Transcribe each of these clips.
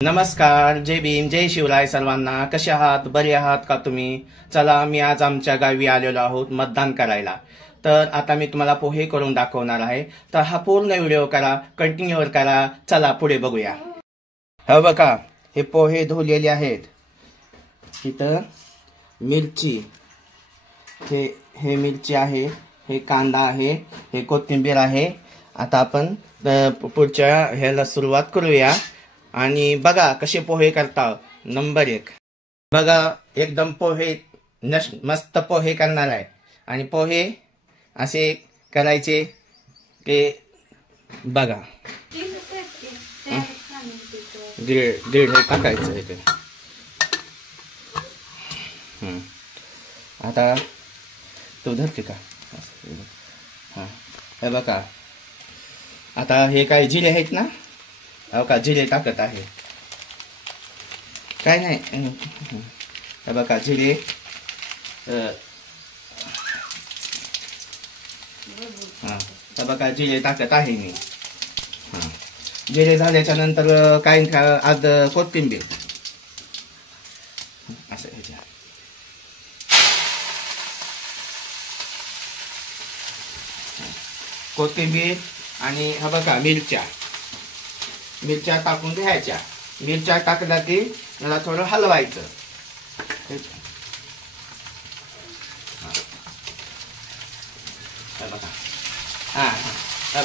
नमस्कार, जय भीम, जय शिवराय सर्वांना. कसे आहात? बरे आहात का तुम्ही? चला, मी आज आमच्या गावी आलेलो आहोत मतदान करायला. तर आता मी तुम्हाला पोहे करून दाखवणार आहे. तर हा पूर्ण व्हिडिओ करा, कंटिन्यू करा. चला पुढे बघूया. हा बघा, हे पोहे धुवलेले आहेत. इथं मिरची, हे मिरची आहे, हे कांदा आहे, हे कोथिंबीर आहे. आता आपण पुढच्या ह्याला सुरुवात करूया. आणि बघा कसे पोहे करता. नंबर 1 बघा, एकदम पोहे मस्त पोहे करणार आहे. आणि पोहे असे करायचे ते बघा, दीड हे टाकायचं इथे. आता तो धरते का? हां, हे बघा. आता हे काय जिरे आहेत ना, हो का, जिरे टाकत आहे. काय नाही, हे बघा जिरे. हां, हे बघा जिरे टाकत आहे मी. हां, जिरे झाल्याच्या नंतर काय आज कोथिंबीर असं ह्याच्या. कोथिंबीर आणि हा बघा मिरच्या टाकून घ्यायच्या. मिरच्या टाकल्या की त्याला थोडं हलवायचं. बघा, हां हां,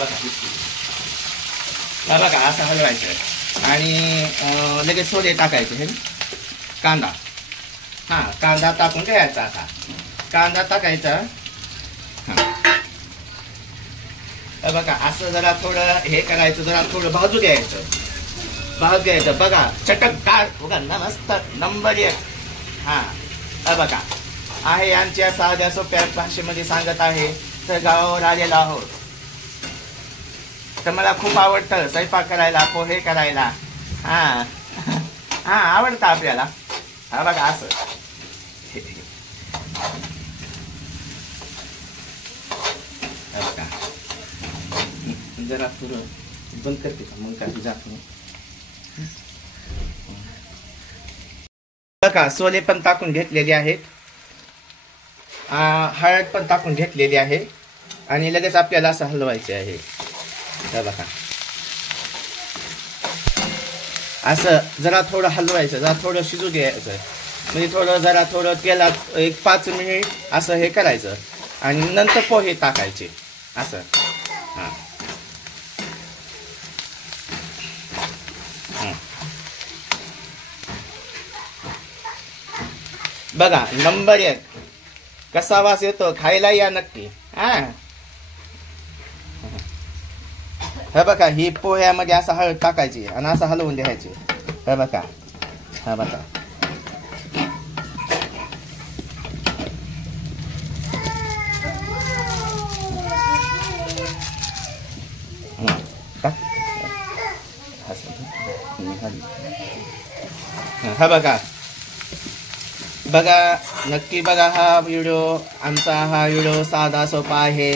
बघा असं हलवायचं. आणि लगेच सोडे टाकायचे. हे कांदा, हां कांदा टाकून घ्यायचा. आता कांदा टाकायचा. हां, बघा असं जरा थोडं हे करायचं, जरा थोडं भाजू घ्यायचं. बघा चटकदार बघा ना, मस्त नंबर 1. हां, बघा आहे यांच्या साध्या सोप्या भाषेमध्ये सांगत आहे. तर गावावर आलेलो आहोत. तर मला खूप आवडतं स्वयंपाक करायला, पोहे करायला. हां हां, आवडतं आपल्याला. हा बघा असं. जरा थोडं बंद करते का, मग काही जात नाही. बघा, सोले पण टाकून घेतलेले आहेत, हळद पण टाकून घेतलेली आहे. आणि लगेच आपल्याला असं हलवायचे आहे. बघा असं जरा थोडं हलवायचं, जरा थोडं शिजू द्यायचं. म्हणजे जरा थोडं तेलात एक 5 मिनिट असं हे करायचं. आणि नंतर पोहे टाकायचे असं. हां, बघा नंबर 1. कसा वास येतो, खायला या नक्की. हे बघा, ही पोह्यामध्ये असं हळद टाकायची आणि असं हलवून द्यायचे. हे बघा, हा बघा. हा बघा, नक्की बघा हा व्हिडिओ. आमचा हा व्हिडिओ साधा सोपा आहे.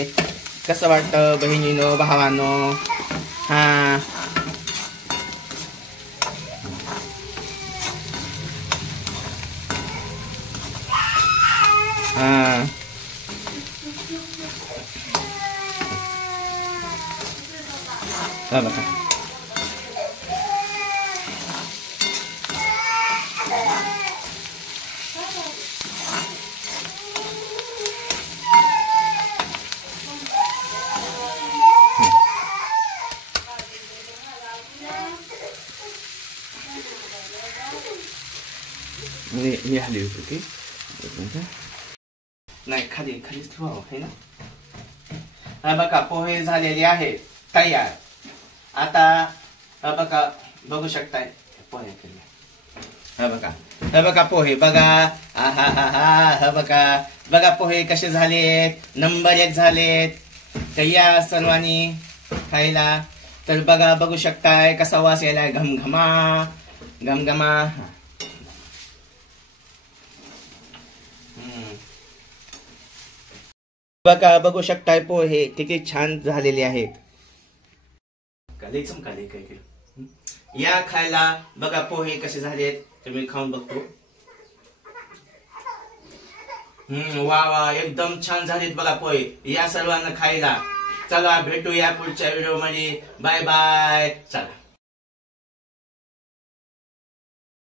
कसं वाटतं बहिणीनो, भावांनो? हां, हां, बघा. मी हली होतो की नाही, खालीच ठेवावं आहे ना. हा बघा, पोहे झालेले आहेत तयार. आता हा बघा, बघू शकताय पोहे केले. हा बघा पोहे बघा. हा हा हा, हा बघा पोहे कसे झालेत. नंबर 1 झालेत. तर या सर्वांनी खायला. तर बघू शकताय कसा वास यायलाय. घमघमा. बघा, बघू शकताय पोहे किती छान झालेले आहेत. लई चमकाले काय केलं. या खायला. बघा पोहे कसे झालेत, तुम्ही खाऊन बघतो. वा वा, एकदम छान झालेत बघा पोहे. या सर्वांना खायला. चला भेटूया पुढच्या व्हिडिओ मध्ये. Bye bye. चला.